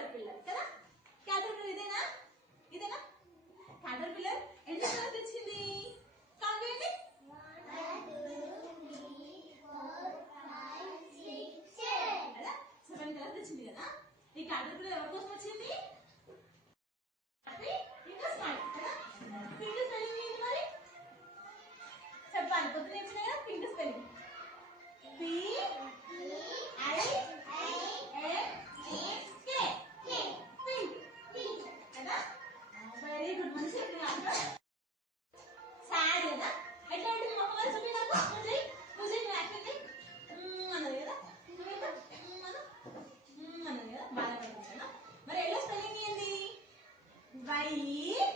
Caterpillar కదా. Caterpillar ఇదేనా ఇదేనా క్యాటర్పిల్లర్ ఎన్ని కలర్స్ తెచ్చింది కౌంట్ చేయండి. 7 కలర్స్ తెచ్చింది కదా. ఈ క్యాటర్పిల్లర్ ఎవరి కోసం వచ్చింది? ఫింగర్ స్మైల్ కదా. ఫింగర్ స్పెల్లింగ్ ఏంటి మరి చెప్పాలి. పొద్దున చెప్పిన కదా ఫింగర్ స్పెల్లింగ్ వెరీ గుడ్. మంచి సాడ్ కదా. ఎట్లా ఉంటుంది మొహం వల్ల చూపి నాకు. ముజే యాక్టింగ్ అన్నది కదా అన్నది కదా. బాగా పడుతుంది కదా. మరి ఎల్లో స్పెల్లింగ్ ఏంది? YELLOW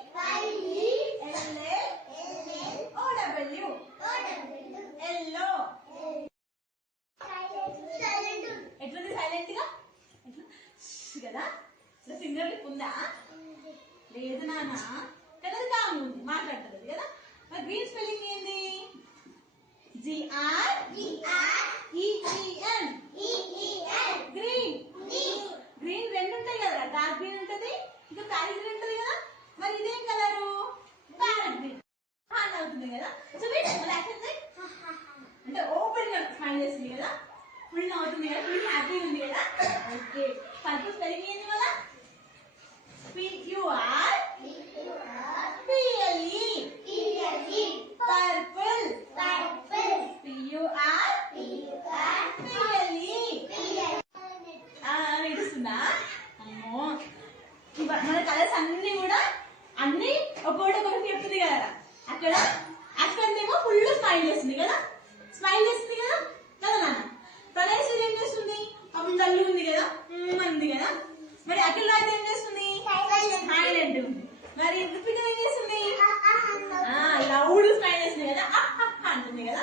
yellow. ఎట్లుంది సైలెంట్ గా కదా. ఫింగర్ లిప్ ఉందా? లేదు నాన్న కదా. కామ్ ఉంది మాట్లాడుతుంది కదా. మరి గ్రీన్ స్పెల్లింగ్ ఏంది? GREEN green. గ్రీన్ రెండు ఉంటాయి కదా. డార్క్ గ్రీన్ ఉంటది ఇంకా ప్యారెట్ గ్రీన్ ఉంటది కదా. మరి ఇదేం కలరు? Parrot green. హాన్ అవుతుంది కదా. సో అంటే ఓపెన్ గా స్మైల్ చేస్తుంది కదా. ఫుల్ అవుతుంది కదా. ఫుల్ హ్యాపీ ఉంది కదా. ఓకే. పర్పుల్ స్పెల్లింగ్ ఏంది మళ్ళా? PURPLE purple. PURPLE నడుస్తుందా? అమ్మో మన కలర్స్ అన్ని కూడా అన్ని ఒక్కొక్కటి చెప్తుంది కదా. అక్కడేమో ఫుల్ స్మైల్ చేస్తుంది కదా. స్మైల్ చేస్తుంది కదా కదా నాన్న. ప్రణయ్ ఏం చేస్తుంది? అప్పుడు డల్లు ఉంది కదా ఉంది కదా. మరి అఖిల్ రాజ్ ఏం చేస్తుంది? సైలెంట్ ఉంది. మరి రిపీట్ ఏం చేస్తుంది? లౌడ్ స్మైల్ చేస్తుంది కదా అంటుంది కదా.